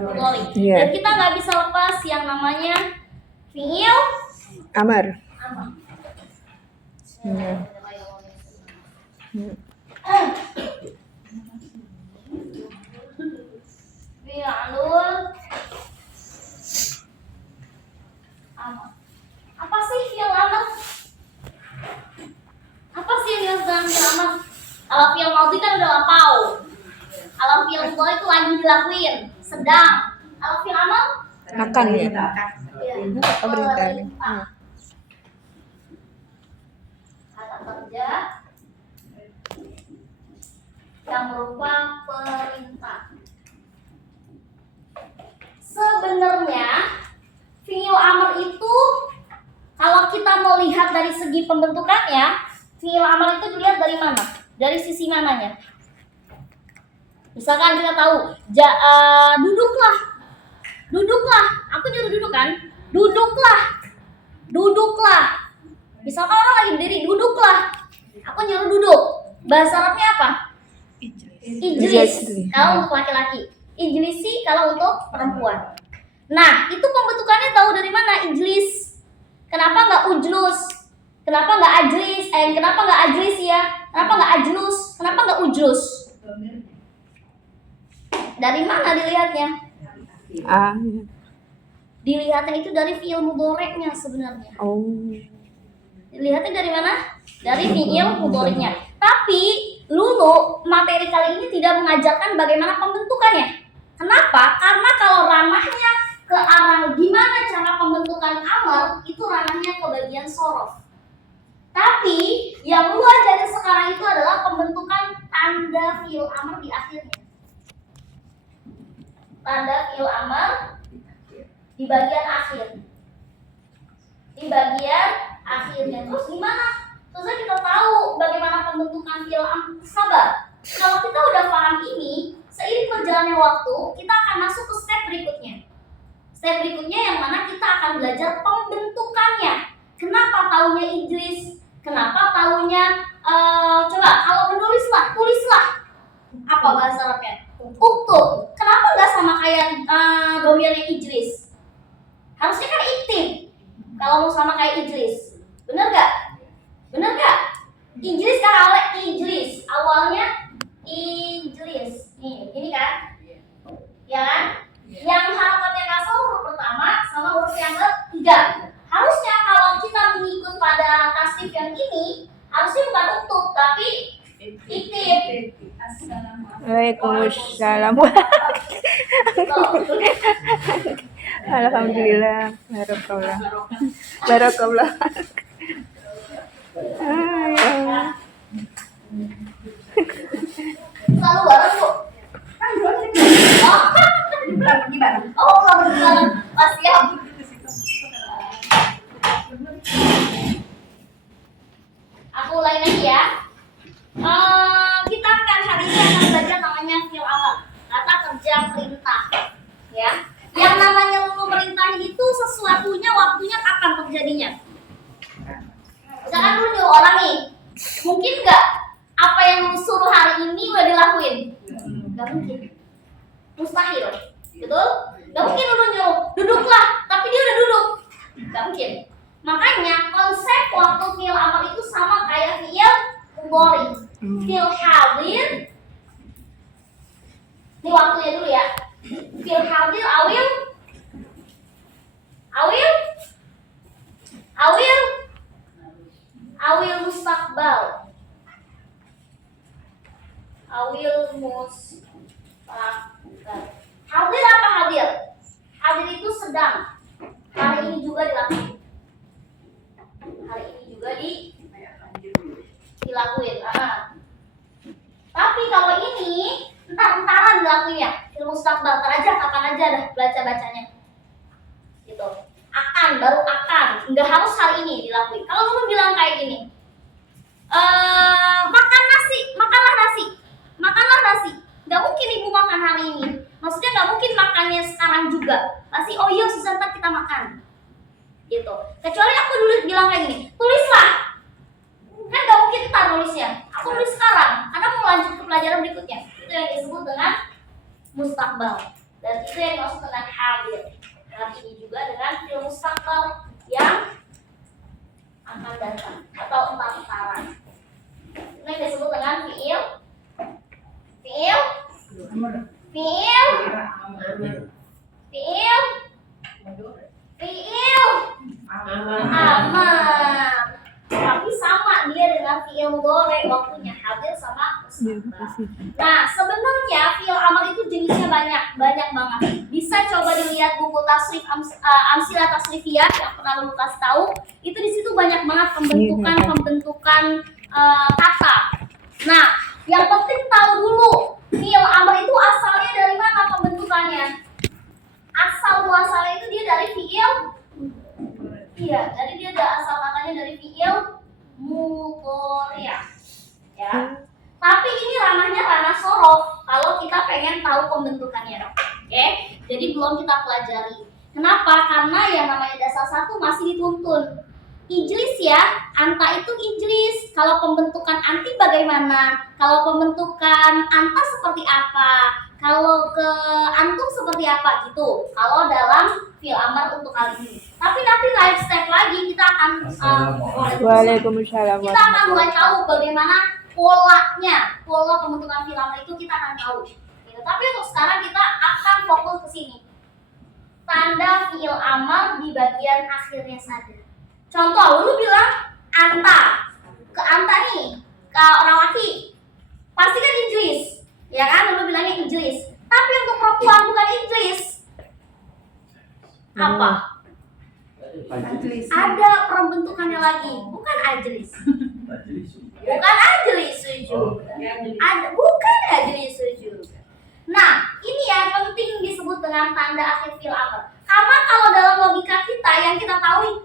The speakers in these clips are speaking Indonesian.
mudhari. Dan kita nggak bisa lepas yang namanya fi'il amar. Fi'lul amar. Apa sih fi'il amar? Apa sih yang disebut fi'il amar? Kalau fi'il madhi kan udah lampau. Kalau fi'il mudhari itu lagi dilakuin, sedang. Kalau fi'il amar Akan ya. perintah. Kata kerja yang berupa perintah. Sebenarnya fi'il amar itu kalau kita mau lihat dari segi pembentukannya, fi'il amar itu dilihat dari mana? Dari sisi mananya? Misalkan kita tahu, duduklah. Duduklah. Aku nyuruh duduk kan? Duduklah. Duduklah. Misalkan orang lagi berdiri, duduklah. Aku nyuruh duduk. Bahasa Arabnya apa? Ijlis kalau untuk laki-laki, ijlisi kalau untuk perempuan. Nah, itu pembentukannya tahu dari mana? Ijlis. Kenapa nggak ujlus? Kenapa nggak ajlis? Kenapa nggak ajlis ya? Kenapa nggak ajlus? Kenapa nggak ujlus? Dari mana dilihatnya? Dilihatnya itu dari fi'il mudhari'nya sebenarnya. Dilihatnya dari mana? Dari fi'il mudhari'nya. Tapi Lulu materi kali ini tidak mengajarkan bagaimana pembentukannya. Kenapa? Karena kalau ranahnya ke arah gimana cara pembentukan amar, itu ranahnya ke bagian sorof. Tapi yang Lulu ajarin sekarang itu adalah pembentukan tanda fi'il amar di akhirnya. Tanda fi'il amar di bagian akhir. Di bagian akhirnya. Terus gimana? Terus kita tahu bagaimana pembentukan fi'il amar. Sabar. Kalau kita udah paham ini, seiring berjalannya waktu, kita akan masuk ke step berikutnya. Step berikutnya yang mana kita akan belajar pembentukannya. Kenapa taunya ijlis? Kenapa taunya coba kalau menulislah, tulislah. Apa bahasa Arabnya? Uktub. Kenapa nggak sama kayak domirnya ijlis? Harusnya kan iktib. Kalau mau sama kayak ijlis, bener gak? Bener gak? Ijlis kan awalnya ijlis. Awalnya ijlis. Nih, ini kan? Ya kan? Yang harokatnya kasar huruf pertama sama huruf yang ketiga. Harusnya kalau kita mengikut pada tasnif yang ini, harusnya bukan uktub tapi iktib. Waalaikumsalam. Alhamdulillah. Barakallah. Barakallah. Selalu bareng Bu. Oh, selalu bareng. Pas siap. Aku ulangi lagi ya. Kita akan hari ini akan belajar namanya fi'il amar, kata kerja perintah. Ya. Yang namanya Lulu merintah itu sesuatunya waktunya kapan terjadinya? Misalkan dulu nyuruh orang nih, mungkin nggak apa yang lu suruh hari ini udah dilakuin? Nggak mungkin, mustahil, betul? Nggak mungkin lu nyuruh duduklah, tapi dia udah duduk, nggak mungkin. Makanya konsep waktu fi'il amar itu sama kayak fi'il mudhari. Fi'il hadir, ini waktunya dulu ya. Fi'il hadir awil mustaqbal. Awil mustaqbal. Hadir apa hadir? Hadir itu sedang. Hari ini juga dilakuin. Hari ini juga dilakuin. Tapi kalau ini entar-entaran dilakuinnya. Fil mustaqbal, ntar aja kapan aja dah baca-bacanya. Gitu. Akan, baru akan. Enggak harus hari ini dilakuin. Kalau lu bilang kayak gini, makan nasi, makanlah nasi. Makanlah nasi. Enggak mungkin ibu makan hari ini. Maksudnya enggak mungkin makannya sekarang juga. Pasti oh iya sebentar kita makan. Gitu. Kecuali aku dulu bilang kayak gini, tulislah. Kan enggak mungkin ntar nulisnya. Aku nulis sekarang karena mau lanjut ke pelajaran berikutnya. Itu yang disebut dengan mustaqbal. Dan itu yang dimaksud dengan hadir. Dan ini juga dengan fi'il mustaqbal yang akan datang atau entar-entaran. Ini disebut dengan fi'il fi'il amar. Tapi sama dia dengan fi'il mudhari, waktunya hadir sama mustaqbal. Nah, sebenarnya fi'il amar itu jenisnya banyak banget. Bisa coba dilihat buku tasrif Amsilah Tasrifiyah yang pernah lu kasih tahu. Itu di situ banyak banget pembentukan kata. Nah, yang penting tahu dulu fi'il amar itu asalnya dari mana pembentukannya. Asal muasalnya itu dia dari fi'il. Iya, jadi dia ada asal katanya dari fi'il mudhari'. Ya. Tapi ini ranahnya ranah sorof kalau kita pengen tahu pembentukannya. Oke? Jadi belum kita pelajari. Kenapa? Karena yang namanya dasar satu masih dituntun. Ijlis ya, anta itu ijlis. Kalau pembentukan anti bagaimana? Kalau pembentukan anta seperti apa? Kalau ke antum seperti apa gitu. Kalau dalam fi'il amar untuk kali ini. Tapi nanti live step lagi kita akan Waalaikumsalam. kita akan mulai tahu bagaimana pola pembentukan fi'il amar itu kita akan tahu. Gitu. Tapi untuk sekarang kita akan fokus ke sini. Tanda fi'il amar di bagian akhirnya saja. Contoh, lu bilang anta. Ke anta nih, ke orang laki. Pasti kan ijlis. Ya kan, lu bilangnya ijlis. Tapi untuk perempuan bukan ijlis. Apa? Ada pembentukannya lagi, bukan ajlis. Bukan ajlis juga. Bukan ajlis juga. Nah, ini yang penting disebut dengan tanda akhir fi'il amr. Karena kalau dalam logika kita yang kita ketahui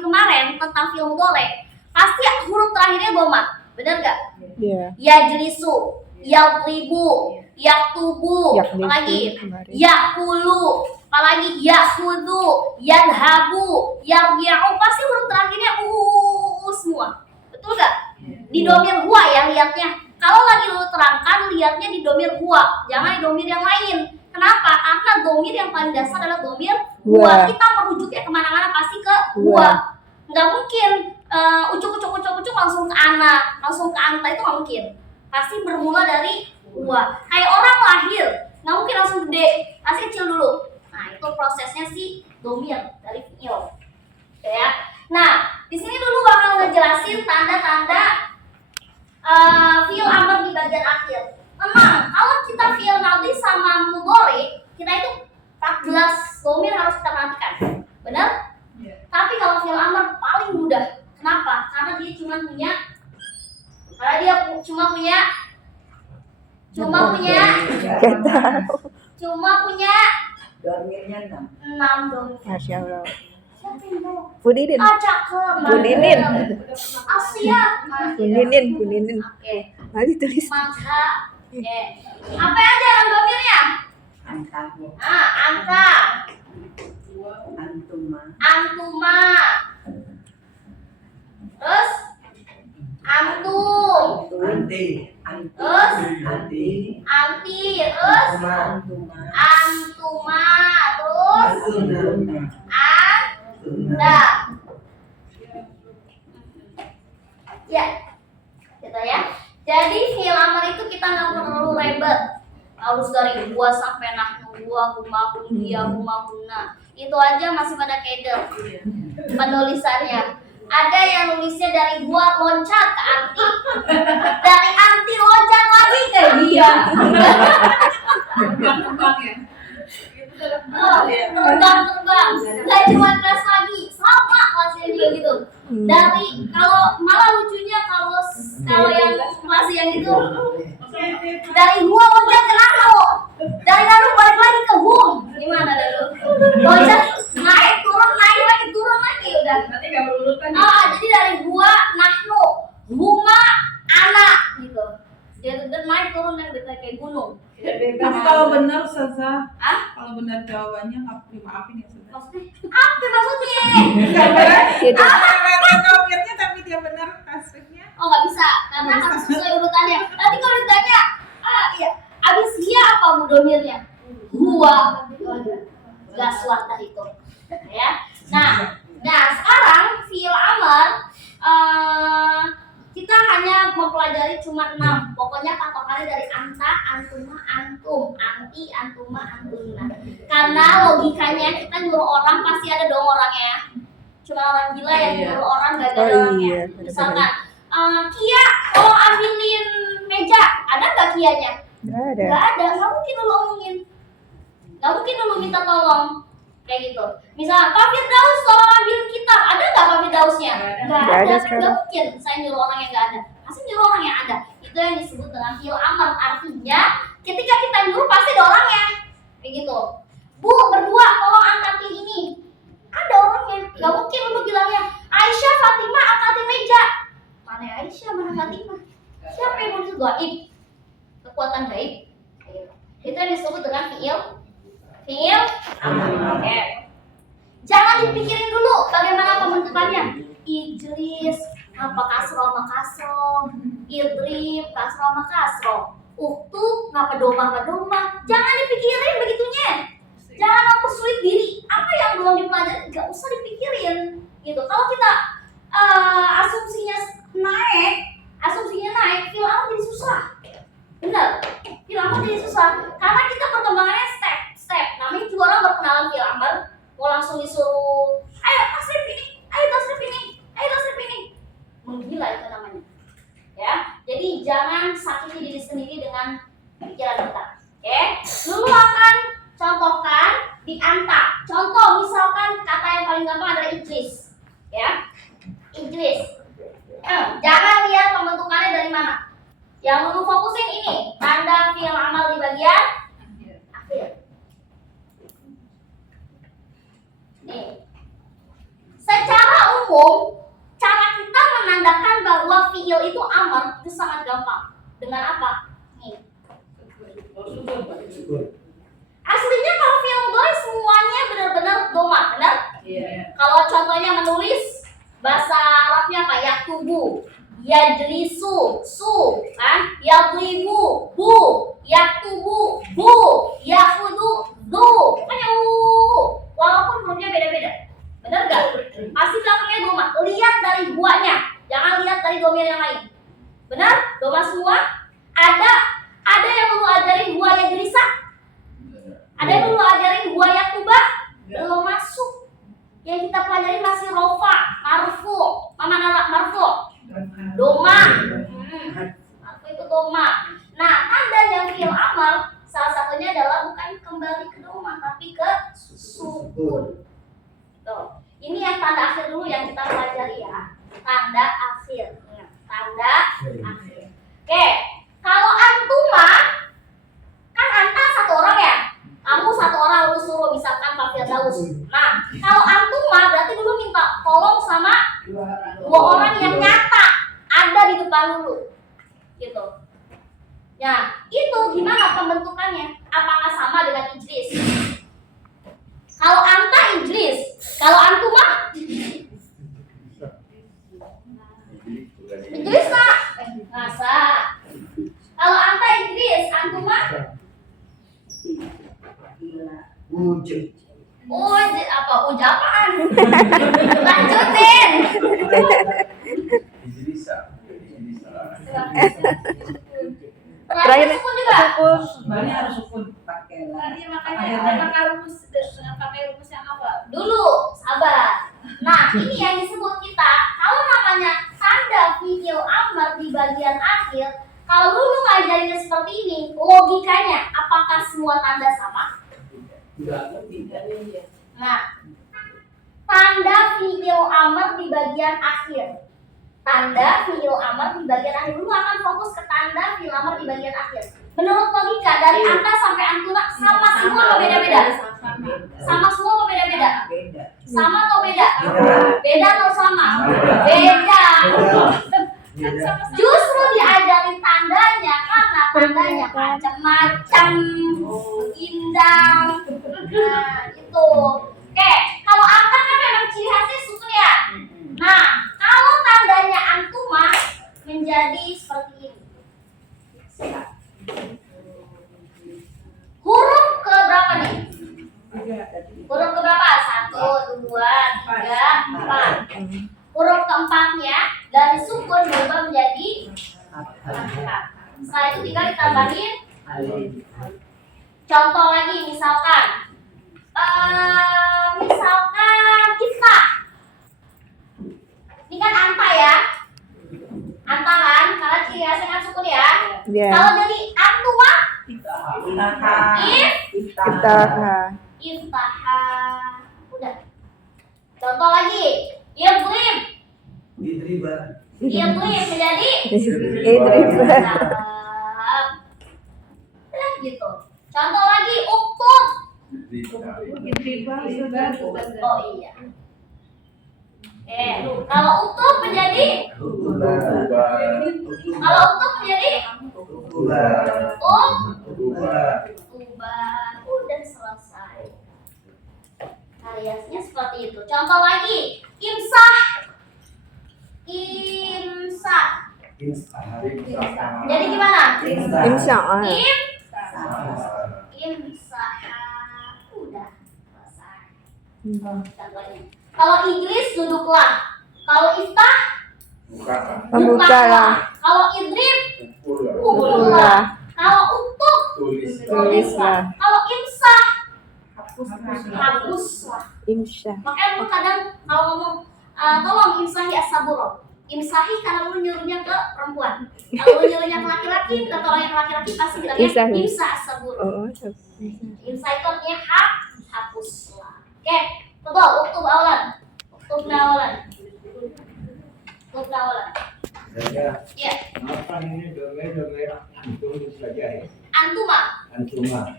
kemarin tentang fi'il mudhari, pasti huruf terakhirnya dhamma. Benar enggak? Iya. Yajlisu, yadribu, yaktubu, apalagi yakulu, apalagi yakhudhu, yadhabu, yarji'u, pasti huruf terakhirnya semua. Betul enggak? Di domir huwa ya lihatnya. Kalau lagi lu terangkan lihatnya di domir huwa, jangan di domir yang lain. Kenapa? Karena domir yang paling dasar adalah domir huwa. Kita merujuknya kemana-mana pasti ke huwa. Nggak mungkin ucuk langsung ke ana, langsung ke anta, itu nggak mungkin. Pasti bermula dari huwa. Kayak orang lahir, nggak mungkin langsung gede, pasti kecil dulu. Nah, itu prosesnya si domir dari fi'il. Ya. Nah, di sini dulu bakal ngejelasin tanda-tanda fi'il amr di bagian akhir. Memang kalau kita fi'il madhi sama mudhari, kita itu 14 domir harus kita perhatikan. Benar? Tapi kalau fi'il amr paling mudah. Kenapa? Karena dia cuma punya domirnya 6 domir. Masya Allah. Siapa yang bawa? Budinin. Cakep. Budinin. Asia. Budinin. Oke. Nanti tulis. Mangsa. Oke. Apa aja dalam domirnya? anta Anta. Antuma. Terus antum. Terus anti. Terus antuma. Terus anda. Ya, gitu ya. Jadi fi'il amr itu kita nggak perlu ribet. Harus dari gua sampai nahnu, gua, huma, hum, dia, huma, huna. Itu aja masih pada kedel penulisannya. Ada yang nulisnya dari gua loncat ke anti, dari anti loncat lagi ke dia. Terbang. Gak cuma kelas lagi, sama kelasnya juga gitu. Dari kalau malah lucunya kalau yang kelas yang itu dari gua loncat ke nano, dari nano balik lagi ke hum. Gimana dah lu? Loncat naik turun lagi udah. Nanti nggak berurutan. Jadi dari gua nahnu, huma, anak gitu. Dia naik turun kayak gunung. Tapi kalau benar Ustazah, Ah? kalau benar jawabannya maafin ya Ustazah. Apa maksudnya? Domirnya tapi dia benar tasrifnya. Oh nggak bisa, karena harus sesuai urutannya. Nanti kalau ditanya, ya abis dia apa mudomirnya? gua gaswat dah itu ya. Nah sekarang fiil amar kita hanya mempelajari cuma 6. Pokoknya patokannya dari anta, antuma, antum, anti, antuma, antumna. Karena logikanya kita nyuruh orang pasti ada dong orangnya. Cuma orang gila yang nyuruh orang gak ada orangnya. Misalkan Kia, tolong ambilin meja. Ada nggak Kianya? Nggak ada. Nggak ada. Nggak mungkin lu omongin. Nggak mungkin lu minta tolong. Kayak gitu. Misal Pak Firdaus tolong ambilin kitab. Ada nggak Pak Firdausnya? Nggak Nggak ada ada. sekarang. Nggak mungkin saya nyuruh orang yang nggak ada. Pasti nyuruh orang yang ada. Itu yang disebut dengan fiil amar. Artinya ketika kita nyuruh pasti ada orangnya. Kayak gitu. Bu, berdua tolong angkatin ini. Ada orangnya. Nggak mungkin lu bilangnya Aisyah, Fatimah angkatin meja. Mana Aisyah, mana Fatimah? Siapa yang mau disebut gaib? Kekuatan gaib. Itu yang disebut dengan fiil amar. Oke. Jangan dipikirin dulu bagaimana pembentukannya. Ijlis, apa kasro sama kasro, idrib, kasro sama kasro, uktu, ngapa doma sama doma. Jangan dipikirin begitunya. Jangan mempersulit diri. Apa yang belum dipelajari nggak usah dipikirin. Gitu. Kalau kita asumsinya naik, fiil amar jadi susah. Benar, fiil amar jadi susah karena kita perkembangannya step. Namanya juga orang berkenalan fiil amar, mau langsung disuruh, ayo tasrif ini, menggila itu namanya. Ya, jadi jangan sakiti diri sendiri dengan pikiran kita. Oke, Lulu akan contohkan di anta. Contoh misalkan kata yang paling gampang adalah ijlis. Ya, ijlis. Jangan lihat pembentukannya dari mana. Yang Lulu fokusin ini tanda fiil amal di bagian akhir. Nih, secara umum cara kita menandakan bahwa fiil itu amar itu sangat gampang. Dengan apa? Nih. Aslinya kalau fiil mudhari semuanya benar-benar doma, benar? Kalau contohnya menulis bahasa Arabnya apa? Yaktubu, yajlisu, su, kan? Yadribu, bu, yaktubu, bu, yakudu, du. Pokoknya walaupun hurufnya beda-beda. Benar nggak? Pasti belakangnya doma. Lihat dari buahnya, jangan lihat dari domir yang lain. Benar? Doma semua. Ada yang perlu ajarin buah yang gelisah? Ada yang perlu ajarin buah yang tubah? Belum masuk. Yang kita pelajari masih rofa, marfu, marfu, doma. Marfu itu doma. Nah, ada yang fiil amal. Salah satunya adalah bukan kembali ke doma, tapi ke sukun. Tuh. Ini yang tanda akhir dulu yang kita pelajari ya. Tanda akhir. Tanda akhir. Oke, kalau antuma kan anta satu orang ya. Kamu satu orang lu suruh misalkan Pak Firdaus. Nah, kalau antuma berarti dulu minta tolong sama dua orang yang nyata ada di depan dulu. Gitu. Ya, itu gimana pembentukannya? Apakah sama dengan ijlis? Kalau anta ijlis, kalau antuma ijlis tak? Masa? Kalau anta ijlis, antuma? Apa? Ujapan? Lanjutin. Terakhir sukun juga. Sebenarnya harus sukun pakai lah. Iya, makanya pakai rumus yang awal. Dulu, sabar. Nah, ini yang disebut kita. Kalau namanya tanda fiil amar di bagian akhir, kalau lu ngajarinnya seperti ini, logikanya apakah semua tanda sama? Nah, tanda fiil amar di bagian akhir. Tanda fiil amar di bagian akhir. Lu akan fokus ke tanda fiil amar di bagian akhir. Menurut logika dari anta sampai antuna sama semua atau beda-beda? Sama semua atau beda-beda? Sama atau beda? Beda atau sama? Beda. Justru diajarin tandanya karena tandanya macam-macam, indah. Nah, itu. Oke, kalau anta kan memang ciri khasnya sukun ya. Nah, kalau tandanya antuma menjadi seperti ini. Huruf ke berapa nih? Fathah. Setelah itu tinggal ditambahin contoh lagi, misalkan kita ini kan anta ya, anta kan, karena ciri khasnya kan sukun ya. Ya. Kalau jadi antuma, Iftaha. iftaha. Udah. Contoh lagi, idrib menjadi Idrib. Udah gitu. Contoh lagi, uktub. Oh iya. Kalau uktub menjadi ubah. Udah selesai. Aliasnya seperti itu. Contoh lagi, imsah. Jadi gimana? Insyaallah. Imsah. Udah selesai. Contohnya. Kalau Idris duduklah. Kalau iftah Membukalah. Kalau idrib Pukullah. pukullah. Kalau uktub Tulislah. Kalau imsah hapuslah. Insya. Makanya lu kadang kalau ngomong tolong imsahi as-saburo. Imsahi karena lu nyuruhnya ke perempuan. Kalau lu nyuruhnya ke laki-laki, kita tolong yang laki-laki pasti bilangnya Imsahi. imsah as-saburo. Oh, Imsah itu artinya hapuslah. Oke, tebal uktub awalan. Uktub awalan. Ya, Apa ini domain antum saja ya? antuma. Antuma.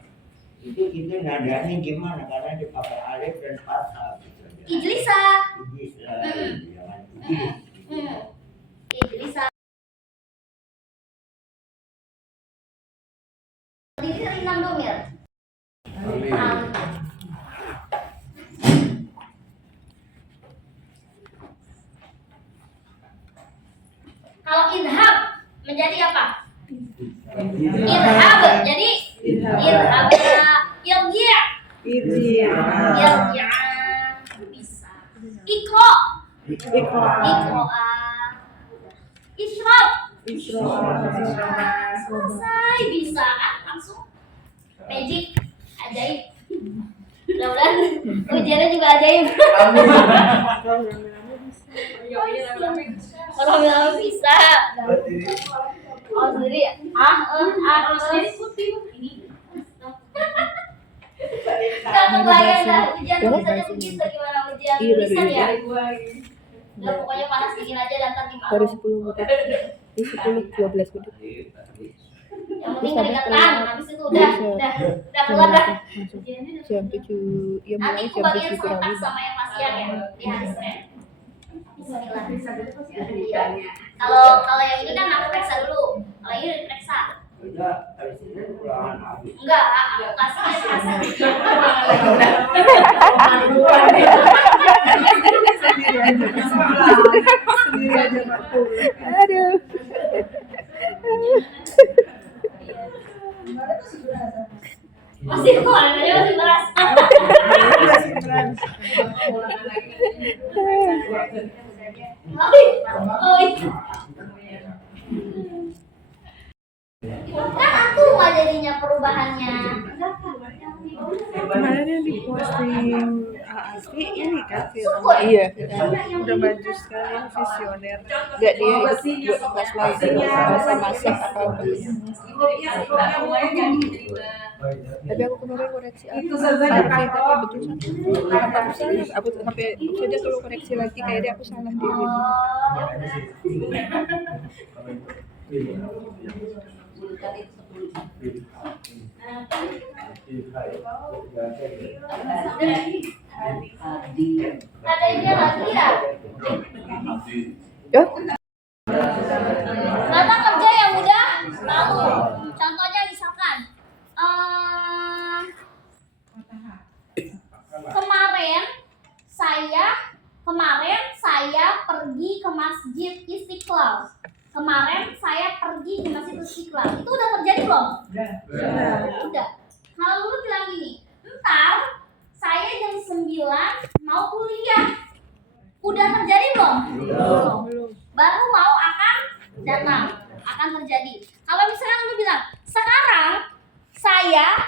Itu kita nadanya gimana? Karena dipakai alif dan fathah. Ijlisa. Jangan ijlis. Ijlisa. Terdiri dari 6 domir. Kalau idhab menjadi apa? Idhab jadi idhab. Irji'. Bisa. Iqra. Ishrab. Selesai, bisa kan langsung magic, ajaib. Mudah-mudahan ujiannya juga ajaib. Orang bisa. Oh sendiri ya? Sendiri putih. Gak kebayang dah ujian tulisannya begitu, gimana ujian tulisan ya? Udah pokoknya panas dingin aja dan ntar baru dimakan. 10 menit. 10 12 menit. Yang penting keringetan, habis itu udah keluar dah. Jam 7. Ya Nanti mulai aku jam bagian 7 kurang serentak lebih. sama yang pasien ya di hari Senin. Bismillah. Iya. Kalau yang ini kan aku periksa dulu. Kalau ini udah diperiksa. Udah, habis itu pulangan habis. Enggak, aku kasih hasil. Aduh. Masih kuat, masih merasa. Kan aku jadinya perubahannya. Kemarin yang diposting Asri ini kan film Iya. udah maju sekali yang visioner. Enggak, dia ikut 12 lagi sama chef apa namanya. Tapi aku kemarin koreksi Itu saja tapi betul salah. Aku salah. Aku sampai saja kalau koreksi lagi kayaknya aku salah deh gitu. Ada ini lagi ya? Ya? Kata kerja yang mudah, lalu contohnya misalkan kemarin saya pergi ke Masjid Istiqlal. Kemarin saya pergi ke Masjid Istiqlal. Itu udah terjadi belum? Udah. Kalau lu bilang gini, ntar saya jam 9 mau kuliah. Udah terjadi belum? Belum. Baru mau akan datang. akan terjadi. Kalau misalnya lu bilang sekarang saya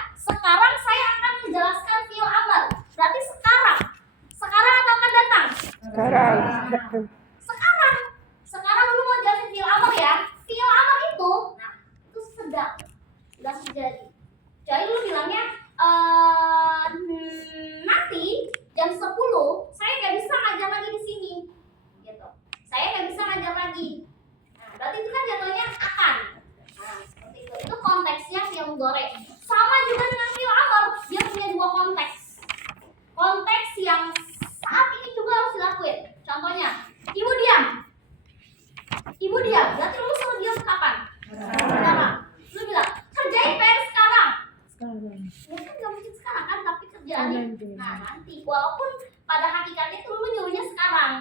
akan menjelaskan fi'il amr, berarti sekarang atau akan datang? Sekarang. Sekarang lu mau jelasin fi'il amr ya. Fi'il amr itu, nah itu sedang terjadi. Jadi lu bilangnya nanti jam 10 saya nggak bisa ngajar lagi di sini, gitu. Saya nggak bisa ngajar lagi. Nah, berarti itu kan jatuhnya akan. Nah, seperti itu. Itu konteksnya fi'il mudhari. Sama juga dengan fi'il amr, dia punya dua konteks. Konteks yang saat ini juga harus dilakuin. Contohnya, ibu diam. Ibu diam. Berarti lu suruh diam kapan? Sekarang. Lu bilang kerjain PR sekarang. Ya kan nggak mungkin sekarang kan, tapi kerjaannya nanti. Walaupun pada hakikatnya itu lu nyuruhnya sekarang.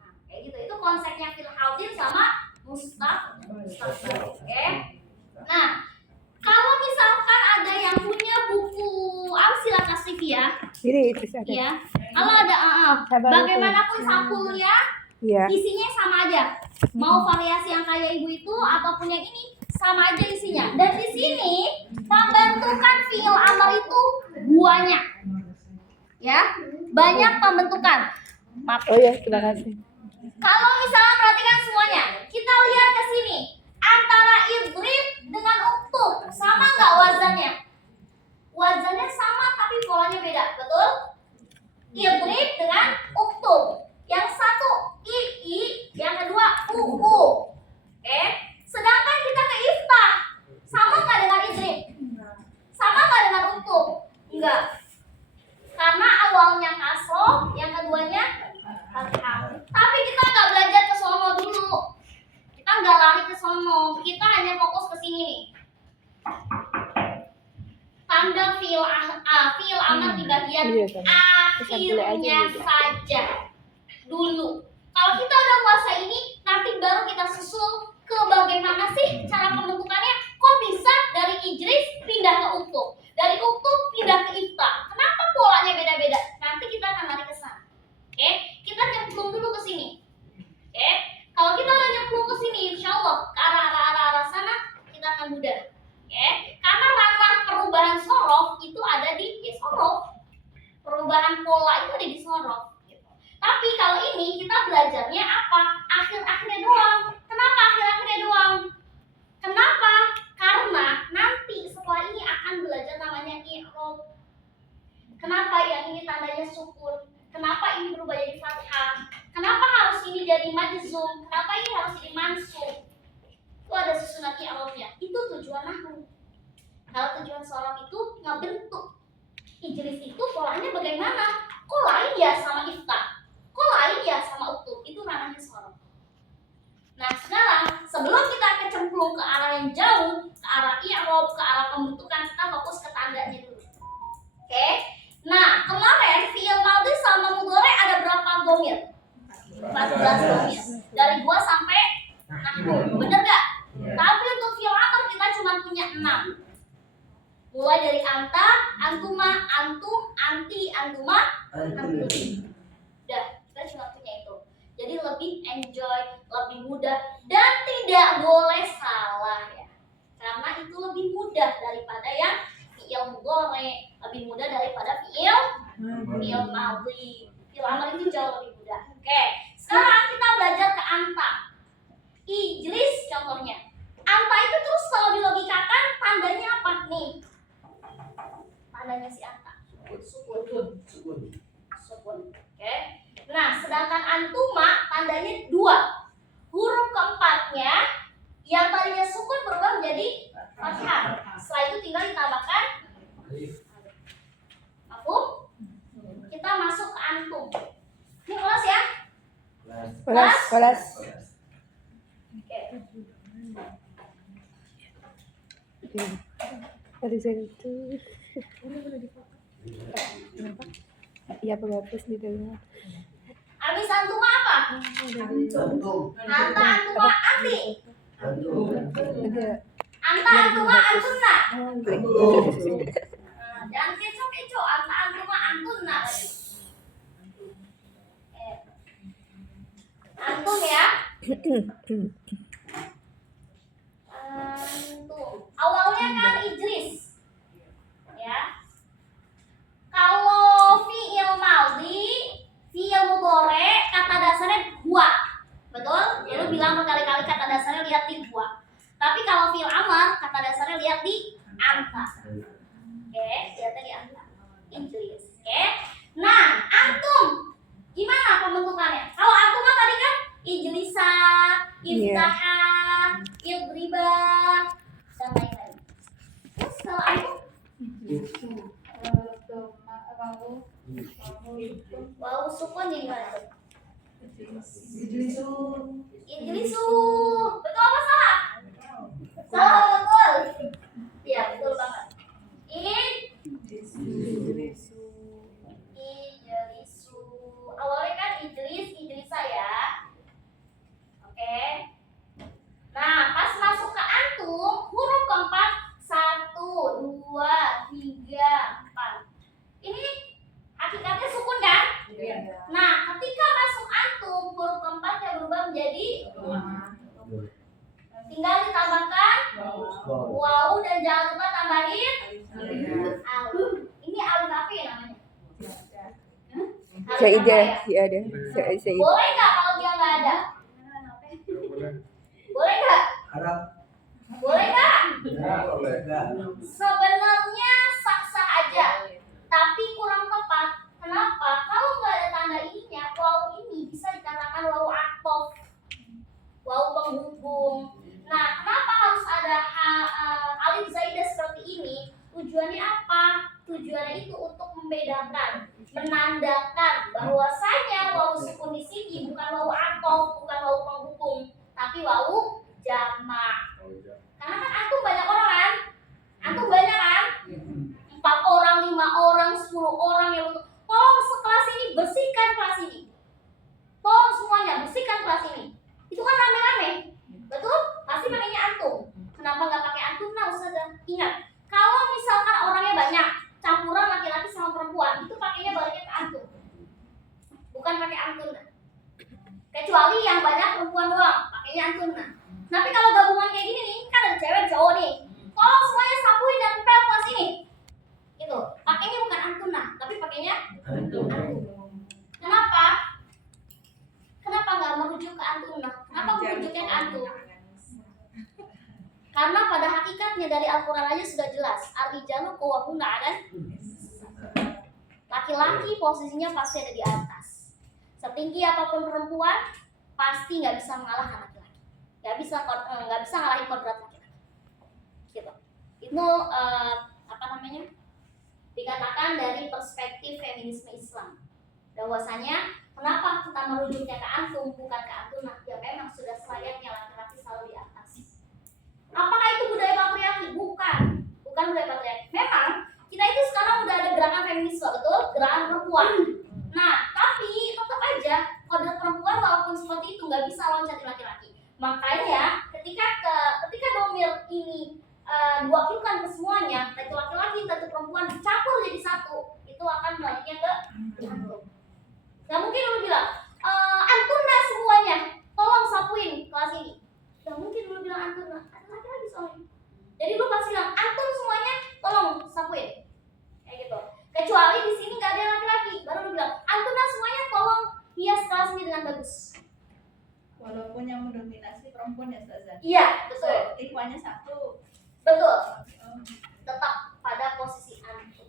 Nah, kayak gitu. Itu konsepnya fil hadir sama mustaqbal. Oke. Nah, kalau misalkan ada yang punya buku Amsilah Kasifiyah, Ini terus ada. ya. Kalau ada bagaimanapun sampulnya, Iya. isinya sama aja. Mau variasi yang kayak ibu itu ataupun yang ini sama aja isinya. Dan di sini pembentukan fi'il amr itu banyak. Ya, banyak pembentukan. Maaf. Oh ya, terima kasih. Kalau misalnya perhatikan semuanya, kita lihat ke sini. Antara idrib dengan uktub sama nggak wazannya? Wazannya sama tapi polanya beda, betul? Idrib dengan uktub. Yang satu i, yang kedua u. Oke? Sedangkan kita ke iftah, sama nggak dengan idrib? Sama nggak dengan uktub? Enggak. Karena awalnya kasroh, yang keduanya fathah. Tapi kita nggak belajar ke sono dulu. Kita nggak lari ke sono. Kita hanya fokus ke sini nih. Tanda fi'il amr di bagian akhirnya saja dulu. Kalau kita udah menguasai ini, nanti baru kita susul ke bagaimana sih cara pembentukannya. Kok bisa dari ijris pindah ke uktub, dari uktub pindah ke iftah? Kenapa polanya beda-beda? Nanti kita akan lari ke sana. Oke, kita nyemplung dulu ke sini. Oke, kalau kita udah nyemplung ke sini, insya Allah ke arah sana kita akan mudah. Oke, karena ranah perubahan sorof itu ada di sorof. Perubahan pola itu ada di sorof. Gitu. Tapi kalau ini kita belajarnya apa? Akhir-akhirnya doang. Kenapa akhir-akhirnya doang? Kenapa? Karena nanti setelah ini akan belajar namanya i'rab. Kenapa yang ini tandanya sukun? Kenapa ini berubah jadi fathah? Kenapa harus ini jadi majzum? Kenapa ini harus jadi mansub? Itu ada susunan i'rabnya. Itu tujuan nahwu. Kalau tujuan sorof itu ngebentuk. Ijris itu polanya bagaimana? Kok lain ya sama iftah? Kok lain ya sama uktub? Itu ranahnya sorof. Nah sekarang sebelum kita kecemplung ke arah yang jauh, ke arah i'rab, ke arah pembentukan, kita fokus ke tandanya dulu. Oke? Nah kemarin fi'il madhi sama mudhari ada berapa dhamir? 14 dhamir. Dari 2 sampai 6. Bener gak? Tapi untuk fi'il amr kita cuma punya 6. Mulai dari anta, antuma, antum, anti, antuma, antum. Udah, kita cuma punya itu. Jadi lebih enjoy, lebih mudah, dan tidak boleh salah ya. Karena itu lebih mudah daripada yang fi'il mudhari, lebih mudah daripada fi'il madhi. Fi'il amr itu jauh lebih mudah. Oke, sekarang kita belajar ke anta. Ijlis contohnya. Anta itu terus kalau dilogikakan tandanya apa nih? Tandanya si anta. Sukun. Oke. Nah, sedangkan antuma tandanya 2. Huruf keempatnya yang tadinya sukun berubah menjadi fathah. Setelah itu tinggal ditambahkan mafhum? Kita masuk ke antum. Ini kelas ya? Kelas. Oke. Dari situ. Kenapa? Iya, penghapus di dalam. Abis antuma apa? Anta, antuma, anti. Ada. Anta, antuma, antunna. Jangan keco-keco. Anta, antuma, antunna. Antum ya. kata dasarnya lihat di angka. Oke, lihatnya di angka. Injuries. Oke. Nah, antum gimana pembentukannya? Kalau antum mah tadi kan ijlisa, iftaha, idriba, dan lain-lain. Terus kalau antum wau sukun jadi gimana tuh? Ijlisu. Betul apa salah? Salah, betul. Iya, betul banget. Ijlisu. Awalnya kan ijlisa ya. Oke. Nah, pas masuk ke antum, huruf keempat 1, 2, 3, 4. Ini hakikatnya sukun kan? Nah, ketika masuk antum, huruf keempatnya berubah menjadi tinggal ditambahkan waw dan jangan lupa tambahin alif. Ini alif apa ya namanya? Alif apa ya? Ya ada. Boleh nggak kalau dia nggak ada? Boleh nggak? Harap. Boleh nggak? Boleh. Sebenarnya sah-sah aja, tapi kurang tepat. Kenapa? Kalau nggak ada tanda ininya, waw ini bisa dikatakan waw atof, waw penghubung. Nah, kenapa harus ada alif zaidah seperti ini? Tujuannya apa? Tujuannya itu untuk membedakan, menandakan bahwasanya waw sukun di sini bukan waw atof, bukan waw penghubung, tapi waw jamak. Karena kan antum banyak orang kan? Antum banyak kan? 4 orang, 5 orang, 10 orang yang untuk tolong sekelas ini bersihkan kelas ini. Tolong semuanya bersihkan kelas ini. Itu kan rame-rame. Betul? Pasti pakainya antum. Kenapa nggak pakai antum? Nah, Ustazah, ingat, kalau misalkan orangnya banyak, campuran laki-laki sama perempuan, itu pakainya baliknya ke antum. Bukan pakai antum. Kecuali yang banyak perempuan doang, pakainya antum. Tapi kalau gabungan kayak gini nih, kan ada cewek cowok nih. Tolong semuanya sapuin dan pel kelas ini. Itu, pakainya bukan antum tapi pakainya antum. Kenapa? Kenapa nggak merujuk ke antum? Kenapa merujuknya ke antum? Karena pada hakikatnya dari Al-Quran aja sudah jelas. Ar-rijalu qawwamuna 'alan laki-laki posisinya pasti ada di atas. Setinggi apapun perempuan, pasti nggak bisa mengalahkan laki-laki. Nggak bisa ngalahin kodrat laki-laki. Gitu. Itu apa namanya? Dikatakan dari perspektif feminisme Islam. Bahwasanya kenapa kita merujuknya ke antum bukan ke antum? Ya memang sudah selayaknya laki-laki selalu di atas. Apakah itu budaya patriarki? Bukan budaya patriarki. Memang kita itu sekarang udah ada gerakan feminisme, betul? Gerakan perempuan. Nah, tapi tetap aja kodrat perempuan walaupun seperti itu nggak bisa loncat laki-laki. Makanya ketika domir ini diwakilkan ke semuanya, entah itu laki-laki, entah itu perempuan, dicampur jadi satu, itu akan baliknya ke antum. Gak mungkin lu bilang, antum semuanya, tolong sapuin kelas ini. Gak mungkin lu bilang antum ada laki-laki soalnya. Jadi lu pasti bilang, antum semuanya, tolong sapuin. Kayak gitu. Kecuali di sini gak ada laki-laki, baru lu bilang, antum semuanya tolong hias kelas ini dengan bagus. Walaupun yang mendominasi perempuan ya Ustazah. Iya, betul. Ikhwannya satu. Betul. Tetap pada posisi antum.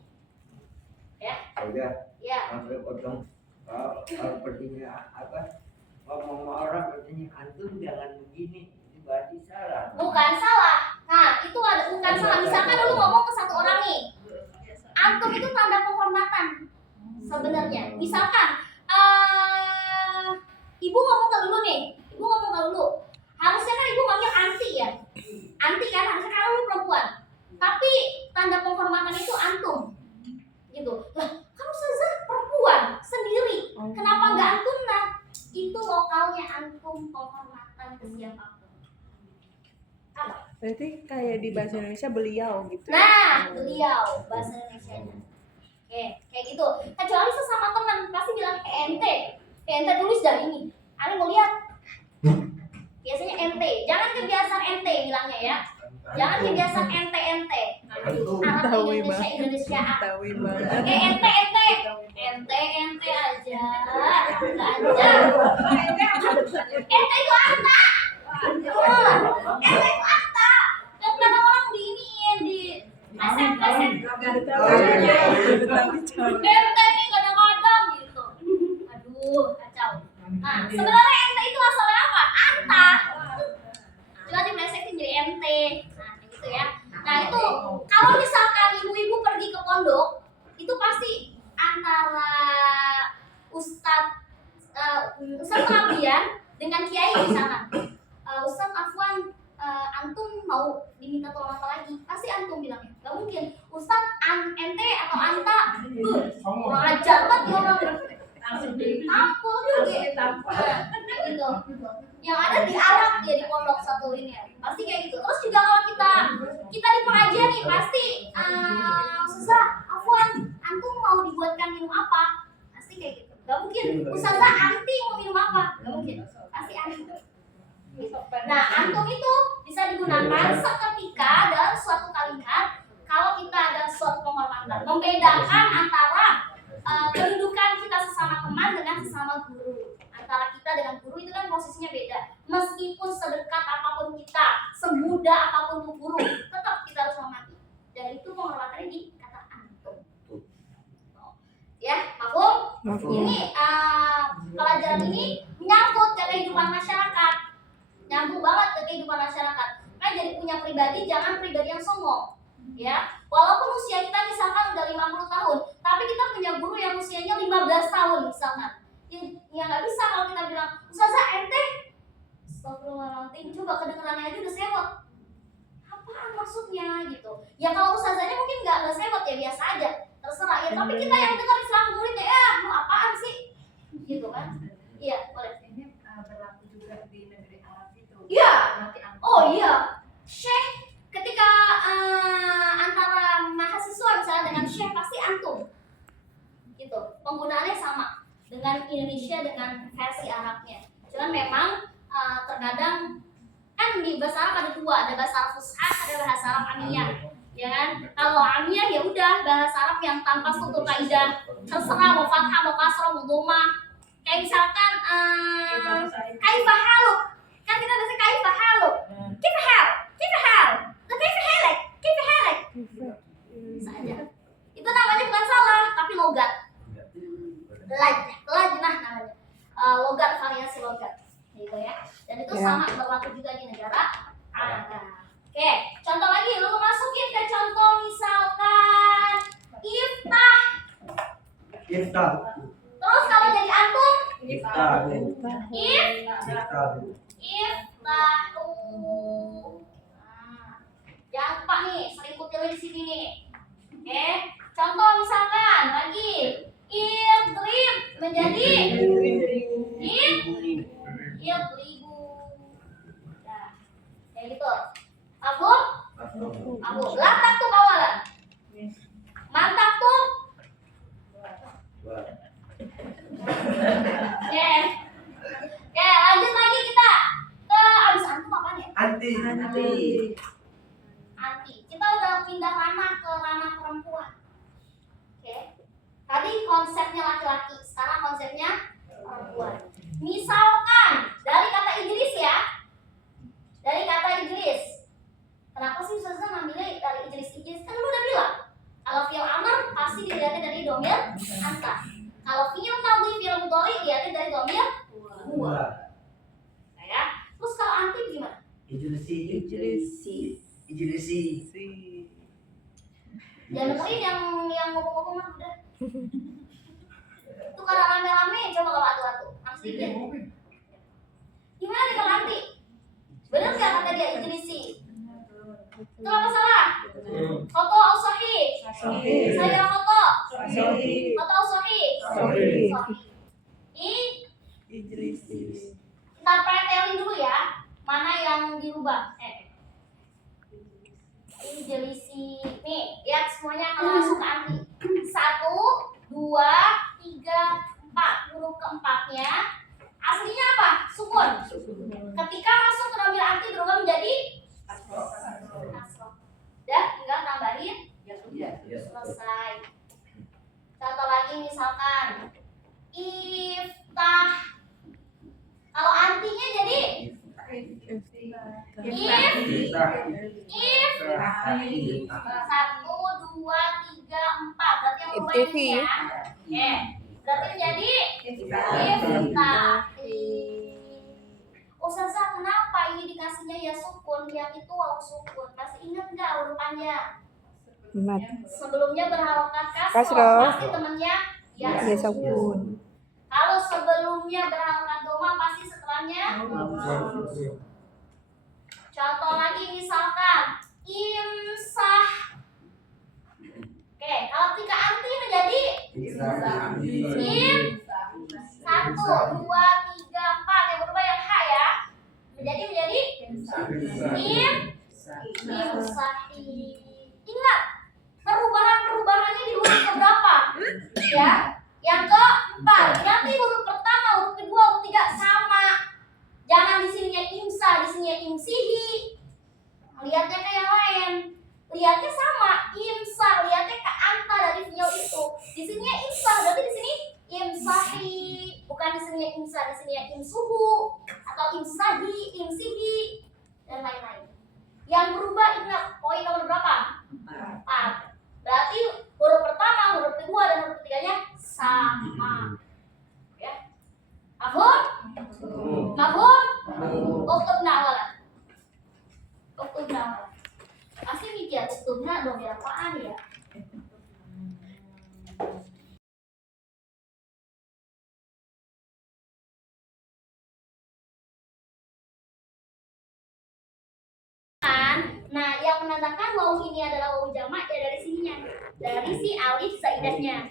Ya. Udah. Ya. Sampai potong. Kalau sepertinya apa? Ngomong sama orang katanya antum jangan begini. Itu berarti salah. Bukan salah. Nah, itu ada bukan salah. Misalkan lu ngomong ke satu orang nih. Antum itu tanda penghormatan. Sebenarnya. Misalkan ibu ngomong ke dulu nih. Ibu ngomong ke dulu. Harusnya kan ibu manggil anti ya. Anti kan harusnya kalau lu perempuan. Tapi tanda penghormatan itu antum. Gitu. Lah, kamu Ustazah perempuan sendiri. Kenapa enggak antum? Nah, itu lokalnya antum penghormatan ke siapapun. Apa? Berarti kayak di bahasa Indonesia beliau gitu. Nah, beliau bahasa Indonesianya. Oke, kayak gitu. Kecuali sesama teman pasti bilang ente tulis dari ini. Ani mau lihat. Biasanya ente, jangan kebiasaan ente bilangnya ya. Jangan kebiasaan ente. Arab Indonesia. Tahu banget. Oke, ente aja. Ente itu anta. Ente itu anta. Dan kadang orang di ente nih kadang-kadang gitu. Aduh, kacau. Nah, sebenarnya ente itu asalnya apa? Anta. Cuma diplesetin jadi ente. Nah, gitu ya. Nah, itu kalau misalkan ibu-ibu pergi ke pondok, itu pasti antara Ustadz pengabdian dengan kiai di sana. Ustadz Afwan, antum mau diminta tolong apa lagi? Pasti antum bilangnya. Gak mungkin Ustadz ente atau anta, kurang ajar banget dia orang. Langsung ditampol juga. Kayak gitu. Yang ada di Arab dia di pondok satu ini ya. Pasti kayak gitu. Terus juga kalau kita di pengajian nih pasti Ustazah Afwan, antum mau dibuatkan minum apa? Pasti kayak gitu. Gak mungkin Ustazah anti mau minum apa? Gak mungkin. Pasti anti. Nah, antum itu bisa digunakan seketika dalam suatu kalimat kalau kita ada suatu penghormatan. Membedakan antara kedudukan kita sesama teman dengan sesama guru. Antara kita dengan guru itu kan posisinya beda. Meskipun sedekat apapun kita, semudah apapun tuh guru, tetap kita harus hormati. Dan itu penghormatannya di kata antum. Ya, paham? Ini pelajaran ini menyangkut ke kehidupan masyarakat. Nyambung banget ke kehidupan masyarakat. Kan jadi punya pribadi, jangan pribadi yang sombong. Ya, walaupun usia kita misalkan udah 50 tahun, tapi kita punya guru yang usianya 15 tahun misalkan. Ya nggak bisa kalau kita bilang, Ustazah ente, astagfirullahaladzim, coba kedengerannya aja udah sewot. Apaan maksudnya gitu? Ya kalau ustazahnya mungkin nggak sewot ya biasa aja, terserah ya. Tapi kita yang dengar selaku muridnya, mau apaan sih? Gitu kan? Iya, boleh. Ini berlaku juga di negeri Arab itu. Iya. Oh iya. Syekh ketika antara mahasiswa misalnya dengan syekh pasti antum. Gitu. Penggunaannya sama dengan Indonesia dengan versi Arabnya. Cuman memang terkadang kan di bahasa Arab ada dua, ada bahasa Arab Fushah, ada bahasa Arab Amiyah. Ya kan? Kalau Amiyah ya udah bahasa Arab yang tanpa struktur kaidah. Terserah mau fathah, mau kasrah, mau dhammah. Kayak misalkan kaifah haluk. Kan kita biasa kaifah haluk. Kaifa hal? Kaifa hal? Kaifa halak? Kaifa halak? Bisa aja. Itu namanya bukan salah, tapi logat. Lajnah namanya. Logat, variasi logat. Gitu ya. Dan itu sama berlaku juga di negara Arab. Oke, contoh lagi, lu masukin ke contoh misalkan iftah. Iftah. Terus kalau jadi antum Iftah. iftahu. Jangan lupa nih, sering kutilin di sini nih. Oke, contoh misalkan lagi idrib menjadi idribu. Nah, kayak gitu. Aku latak tuh kawalan. Mantap tuh. Oke, lanjut lagi kita ke abis antum apa nih? Anti. Anti. Kita udah pindah ranah ke ranah perempuan. Oke. Tadi konsepnya laki-laki, sekarang konsepnya perempuan. Misalkan dari kata Idris ya. Dari kata Idris. Kenapa sih Ustazah ngambilnya dari Idris? Kan lu udah bilang. Kalau fi'il amr pasti dilihatnya dari domir anta. Kalau fi'il madhi, fi'il mudhari dilihatnya dari domir huwa. Nah ya. Terus kalau anti gimana? Ijlisi. Jangan dengerin yang ngomong-ngomong mah udah. Itu kalau rame-rame coba kalau atu-atu. Harus dikit. Gimana nih kalau anti? Bener nggak kata dia ijlisi? Itu apa salah? Foto au sahih? Saya foto. Foto au sahih? Kita pretelin dulu ya. Mana yang dirubah? Ini jelisi. Nih, lihat semuanya kalau masuk ke anti. 1, 2, 3, 4. Huruf keempatnya aslinya apa? Sukun. Ketika masuk ke domir anti berubah menjadi kasroh. Udah, tinggal tambahin. Selesai. Contoh lagi misalkan iftah. Kalau antinya jadi if 1, 2, 3, 4. Berarti yang berubah IFTV. ini ya. Oke. Berarti menjadi iftahi. Ustazah, kenapa ini dikasihnya ya sukun, yang itu waw sukun? Masih ingat nggak urutannya? Mat. Sebelumnya berharokat kasroh, Kasroh. pasti temennya ya Ya sukun. sukun. Kalau sebelumnya berharokat doma, pasti setelahnya. Contoh lagi misalkan imsah. Oke, kalau ketika anti menjadi im 1, 2, 3, 4 yang berubah yang H ya. Menjadi imsahi. Ingat, perubahannya di huruf keberapa? Ya, yang keempat. Nanti huruf pertama, huruf kedua, huruf ketiga sama. Jangan di sininya imsa, di sininya imsihi. Lihatnya ke yang lain. Lihatnya sama, imsa, lihatnya ke anta dari fiil itu. Di sininya imsa, berarti di sini imsahi. Bukan di sininya imsa, di sininya imsuhu atau imsahi, imsihi dan lain-lain. Yang berubah ingat poin nomor berapa? 4. Berarti huruf pertama, huruf kedua dan huruf ketiganya sama. Ya. Mafhum? Mafhum? Uktubna awalan. Uktubna awalan. Pasti mikir uktubna dong ya apaan ya? Nah, yang menandakan waw ini adalah waw jamak ya dari sininya, dari si alif zaidahnya.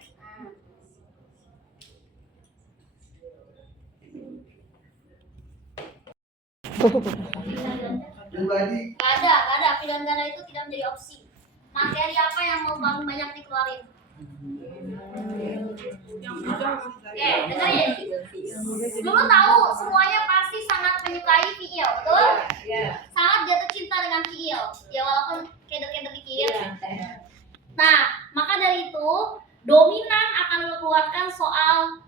Gak ada. Pilihan ganda itu tidak menjadi opsi. Materi apa yang mau paling banyak dikeluarin? Oke, dengerin. Dulu tahu semuanya pasti sangat menyukai fiil, betul? Sangat jatuh cinta dengan fiil. Ya walaupun keder-keder dikit. Nah, maka dari itu dominan akan mengeluarkan soal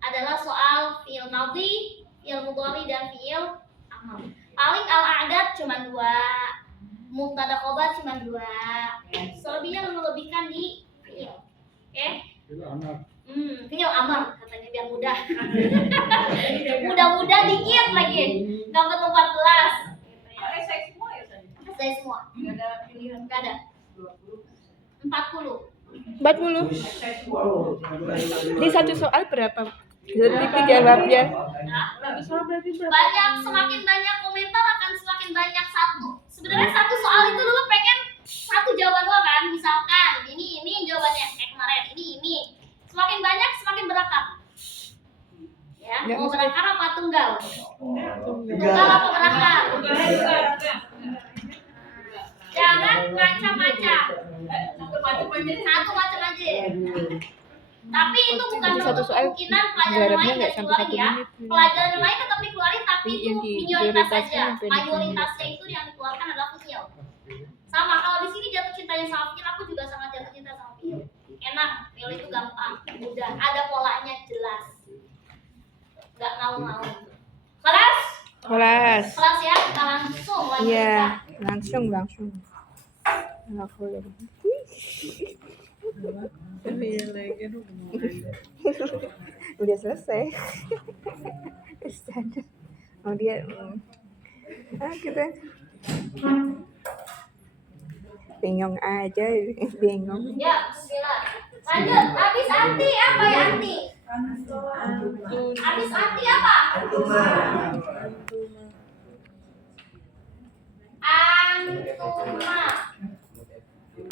adalah soal fiil madhi, fiil mudhari dan fiil amr. Paling al-a'dad cuma 2, mubtada khobar cuma 2. Selebihnya melebihkan di fiil. Oke? Fiil amr katanya biar mudah. Mudah-mudah dikit lagi. Enggak perlu 14. Saya semua. Enggak ada. 40. 40. Di satu soal berapa? Tipe jawabnya. Banyak, semakin banyak komentar akan semakin banyak satu. Sebenarnya satu soal itu dulu pengen satu jawaban doang kan, misalkan ini jawabannya kayak kemarin, ini. Semakin banyak semakin berakar. Ya, mau berakar apa tunggal? Tunggal apa berakar? Jangan macam-macam. Satu macam aja. Tapi itu bukan Satu soal kemungkinan pelajaran lain nggak nggak sampai dikeluarin 1 ya. menit. Pelajaran yang lain tetap dikeluarin, tapi itu Yang di minoritas prioritasnya saja. sampai Mayoritasnya itu yang dikeluarkan adalah fiil. Sama kalau di sini jatuh cintanya sama fiil, aku juga sangat jatuh cinta sama fiil. Enak, fiil itu gampang, mudah, ada polanya jelas. Nggak mau. Kelas? Kelas. Kelas ya, kita langsung lanjut. Iya, Ya. langsung. Nggak boleh. Udah selesai. Oh dia kita bingung aja, bingung. Ya, bismillah. Lanjut, habis anti apa ya anti? Habis anti apa? Antuma.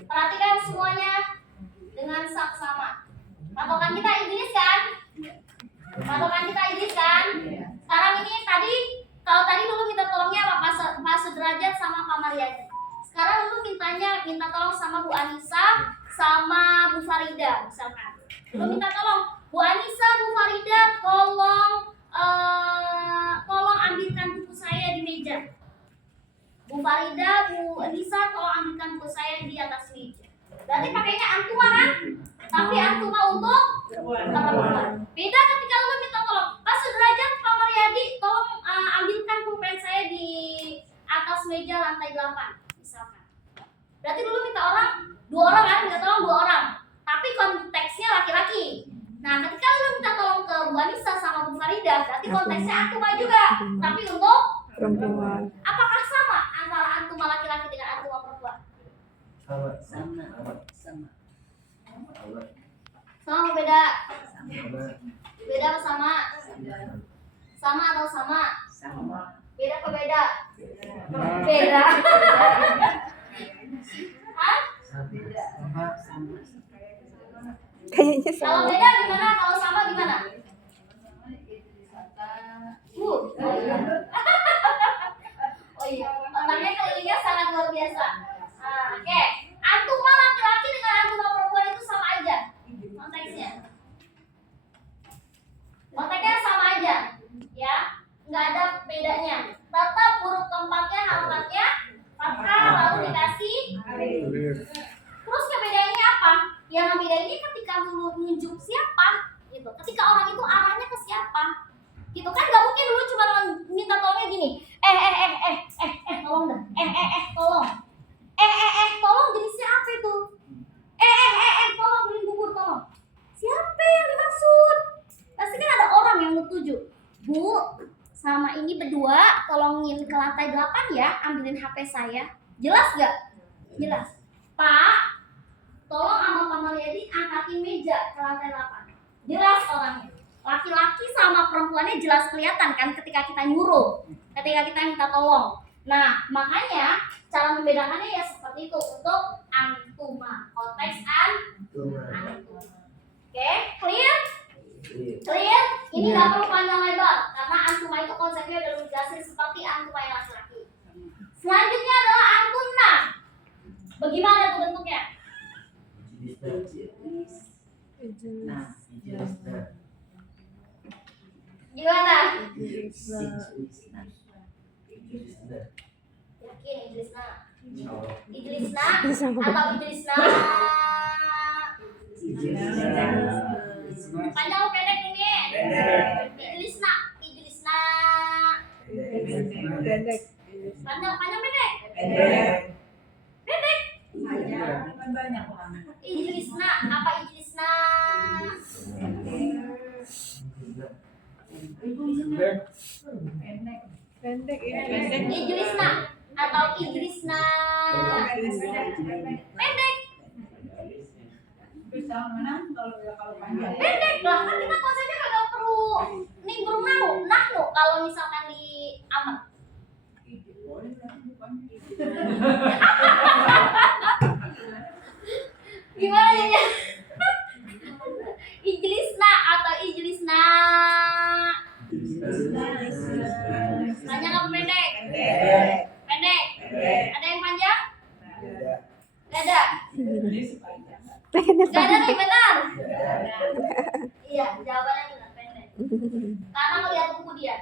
Perhatikan semuanya dengan saksama. Patokan kita Idris kan? Sekarang ini kalau tadi dulu minta tolongnya apa? Pak Sudrajat sama Pak Mariadi. Sekarang dulu minta tolong sama Bu Anissa sama Bu Farida misalkan. Dulu minta tolong Bu Anissa, Bu Farida, tolong ambilkan buku saya di meja. Bu Farida, Bu Anissa, tolong ambilkan buku saya di atas meja. Berarti pakainya antuma kan? Tapi antuma untuk perempuan. Beda ketika lu minta tolong Pak Sudrajat, Pak Mariadi, tolong ambilkan pulpen saya di atas meja lantai 8 misalkan. Berarti dulu minta 2 orang kan? Minta tolong 2 orang. beda, berarti konteksnya antuma juga. Tapi untuk Perempuan. apakah sama antara antuma laki-laki dengan antuma perempuan? Sama. Sama. Sama. Sama atau beda? Sama. Beda atau sama? Sama atau sama? Sama. Beda atau beda? Beda. Hah? Sama. Kayaknya Kalau sama. beda gimana? Kalau sama gimana? Oh iya. Oh iya. Otaknya kelilingnya sangat luar biasa. Oke. Antuma laki-laki dengan antuma perempuan itu sama aja. Konteksnya. Konteksnya sama aja. Ya. Nggak ada bedanya. Tetap huruf keempatnya harokatnya fathah lalu dikasih. Terus kebedaannya apa? Yang ngebedainnya ketika menunjuk siapa gitu. Ketika orang itu arahnya ke siapa. Gitu kan nggak mungkin dulu cuma minta tolongnya gini. Tolong dah. Tolong. Tolong jenisnya apa itu? Tolong beliin bubur tolong. Siapa yang dimaksud? Pasti kan ada orang yang dituju. Bu, sama ini berdua tolongin ke lantai 8 ya, ambilin HP saya. Jelas gak? Jelas. Pak, tolong sama Pak Maryadi angkatin meja ke lantai 8. Jelas orangnya. Laki-laki sama perempuannya jelas kelihatan kan ketika kita nyuruh, ketika kita minta tolong. Nah, makanya cara membedakannya ya seperti itu untuk antuma. Konteks antuma. Oke, clear? Clear? Ini nggak perlu panjang lebar karena antuma itu konsepnya udah dijelasin seperti antuma yang laki-laki. Selanjutnya adalah antuna. Bagaimana tuh bentuknya? Gimana? Yakin Idrisna? Idrisna atau Idrisna? Panjang atau pendek ini? Idrisna. Pendek. Panjang pendek? Pendek. Idrisna apa Idrisna? Pendek. Idrisna atau Idrisna? Pendek. Pendek lah, kan kita konsepnya kagak perlu nimbrung nahnu kalau misalkan di amat. Gimana ya? Ijlisna atau Ijlisna? Panjang apa pendek? Pendek. Ada yang panjang? Gak ada. Gak ada nih benar. Iya, jawabannya benar pendek. Karena melihat buku dia.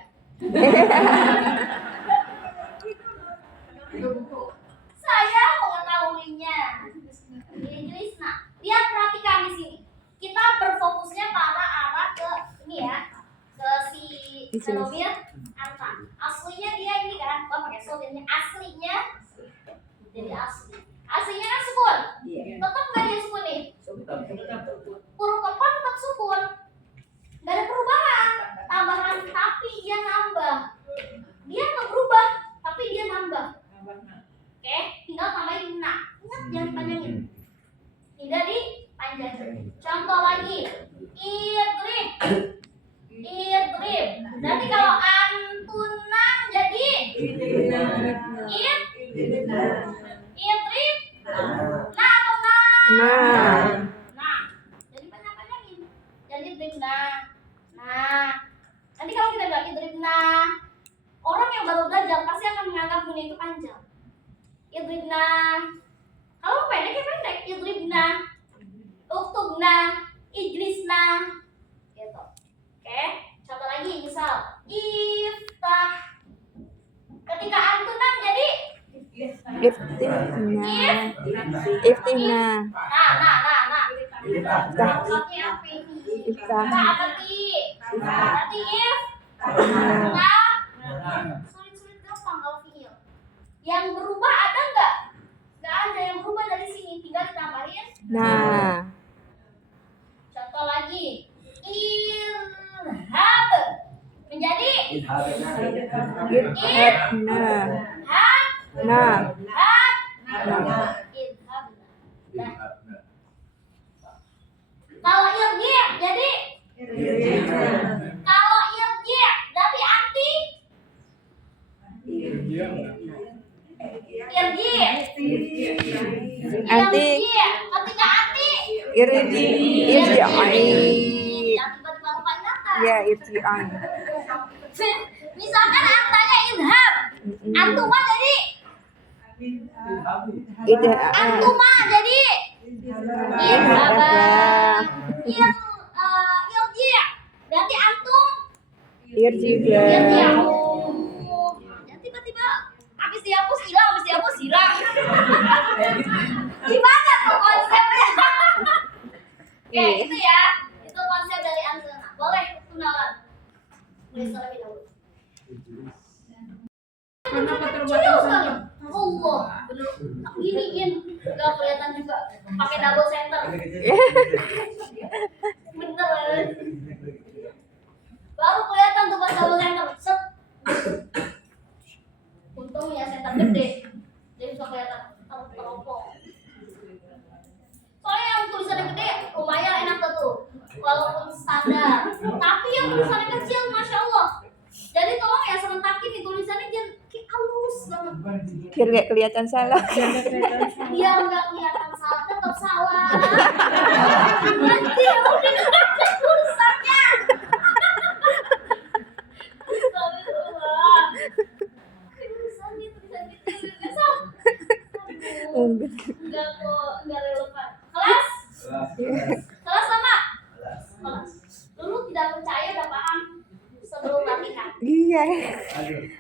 Saya mengetahuinya. Ijlisna. Lihat perhatikan di sini. Kita berfokusnya pada arah ke ini ya, ke si Selomir Anta. Aslinya dia ini kan, gua pakai soldnya. Aslinya jadi asli. Aslinya kan sukun. Tetap nggak dia sukun nih? Huruf keempat tetap sukun. Nggak ada perubahan. Tambahan tapi dia nambah. Dia nggak berubah, tapi dia nambah. Oke, tinggal tambahin na. Ingat jangan dipanjangin. Tidak dipanjangin. Contoh lagi, idrib. Nanti kalau antunam jadi idrib. Nah atau Nah. nah. Jadi panjangin. Jadi idrib nah. Nanti kalau kita bilang idrib orang yang baru belajar pasti akan menganggap bunyi itu panjang. Idribna. Kalau pendek ya pendek. Idribna. Uktubna. Ijlisna. Gitu. Oke. Contoh lagi misal iftah. Ketika antunam jadi Iftina. nah. Maksudnya apa ini? Iftah. Apa ti? Berarti if. Nah. Sulit gampang kalau fiil. Yang berubah ada nggak? Nggak ada yang berubah dari sini, tinggal ditambahin. Nah. Contoh lagi, ilhab. idhabna, nah, nah. Kalau irji jadi kalau irji tapi anti irji Anti, ketika anti irji'i, yang tiba-tiba lupa ingatan. ya irji'an. Misalkan antanya idhab, antuma jadi antuma jadi idhaba. Irji berarti antum Irji'ba. irji'u. Dan tiba-tiba habis dihapus hilang. Gimana tuh konsepnya? Oke, itu ya. Itu konsep dari Anzana. Boleh kenalan. Boleh terlebih dahulu. Karena keterbatasan. Serius kali? Allah, bener. Giniin, nggak kelihatan juga. Pakai double center. Bener. Baru kelihatan tuh pas double center. Set. Untung ya center gede. Jadi bisa kelihatan teropong. Soalnya yang tulisannya gede lumayan enak tuh, walaupun standar. Tapi yang tulisannya kecil, masya Allah. Jadi tolong ya serentakin nih tulisannya jangan kayak halus banget. Biar gak kelihatan salah. Biar nggak kelihatan salah, tetap salah. Nanti mungkin ada tulisannya. Tulisannya tulisan kecil nggak salah. Enggak kok, enggak relevan. Kelas sama? Kelas. Dulu tidak percaya udah paham sebelum latihan. Iya.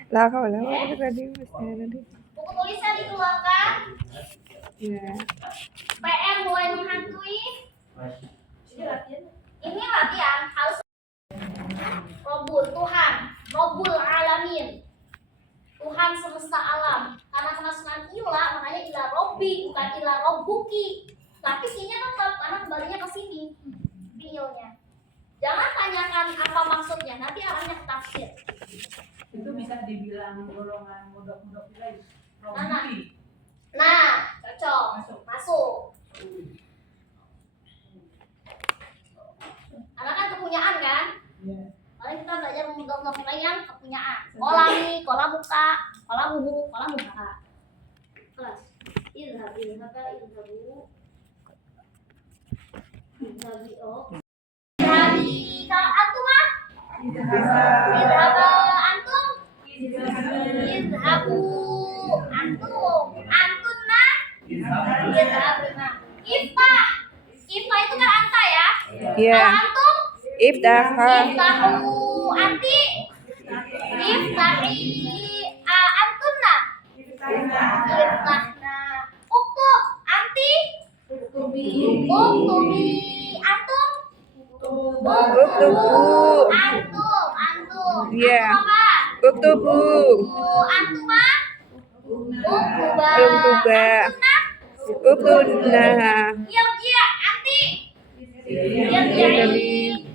Lah kau lah tadi nanti. Buku tulisan dikeluarkan. Iya. PR mulai menghantui. Ini latihan harus Robul Tuhan, Robul Alamin. Tuhan semesta alam. Karena kemasukan ila makanya ila robbi bukan ila robbuki. Tapi sini tetap karena kembalinya ke sini. Fiilnya. Jangan tanyakan apa maksudnya, nanti arahnya ke tafsir. Itu bisa dibilang golongan modok-modok lain. Nah, cocok. Masuk. Karena kan kepunyaan kan? Paling kita belajar memudok-mudok yang kepunyaan. Kolami, kolamuka, kolamuhu, kolamuha. Kelas. Idhabu. Idhabi. Kalau antum mah? Idhaba antum? Idhabu antum. Antunna? Idhabna. Iftah. Iftah itu kan anta ya? Iya. Kalau antum? Iftaha. Iftahu anti. Iftahi antunna. Iftahna. Uktub anti. Uktubi antum. Uktubu. Antum. Iya. Antum apa? Uktubu. Antuma. Uktuba. Uktuba. Uktunna. Irji anti. Irji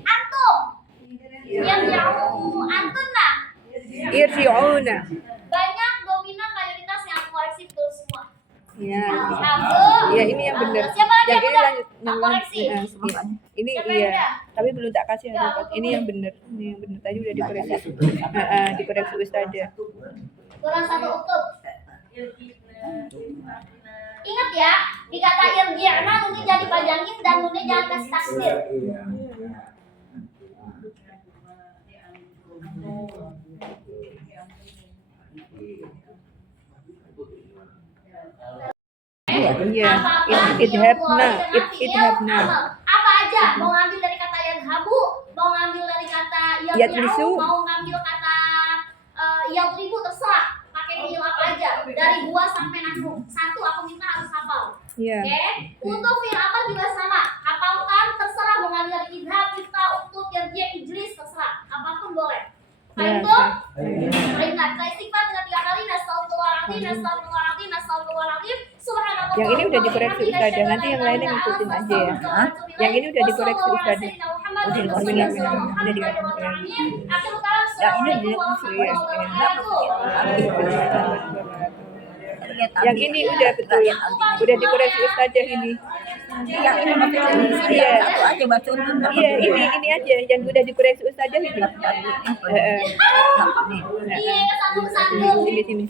antum. Irji'u antunna. Irji'una. Banyak dominan mayoritas yang koreksi betul semua. Iya. Alhamdulillah. Iya ini yang benar. Siapa lagi Yang yang ini udah? lanjut Tak koreksi. Ini Siapa yang iya. udah? Tapi belum tak kasih Ya, ada. aku Ini boleh. yang benar. Ini yang benar tadi udah dikoreksi. Dikoreksi ustazah. Kurang satu uktub. Ingat ya, di kata irji'na nunnya jangan dipajangin dan nunnya jangan kasih taksir. Iya. Idhabna. Idhabna. Apa aja, mau ngambil dari kata yadhabu, mau ngambil dari kata Yadrisu. mau ngambil kata yadribu, terserah. Pakai fiil apa aja, dari gua sampai nahnu. Satu aku minta harus hafal. Iya. Oke, untuk fiil apa juga sama. Hafalkan, terserah mau ngambil dari idhab, kita, uktub, yarji', ijlis, terserah. Apapun boleh. Fahim tuh? Perintah kita istighfar dengan 3 kali. Nastaghfirullahaladzim, nastaghfirullahaladzim, nastaghfirullahaladzim. Subhanallah. Yang ini udah dikoreksi ustazah. Nanti yang lainnya ngikutin aja ya. Yang ini udah dikoreksi ustazah. Udah dikoreksi. Akhirul kalam. Yang ini Assalamualaikum warahmatullahi wabarakatuh. Yang ini udah betul, udah dikoreksi ustazah ini. Yang ini maksudnya Iya. satu aja baca untuk Iya, ini aja yang udah dikoreksi ustazah ini. nih. Iya, kesandung-sandung. Sini.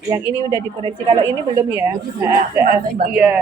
Yang ini udah dikoreksi, kalau ini belum ya. Iya,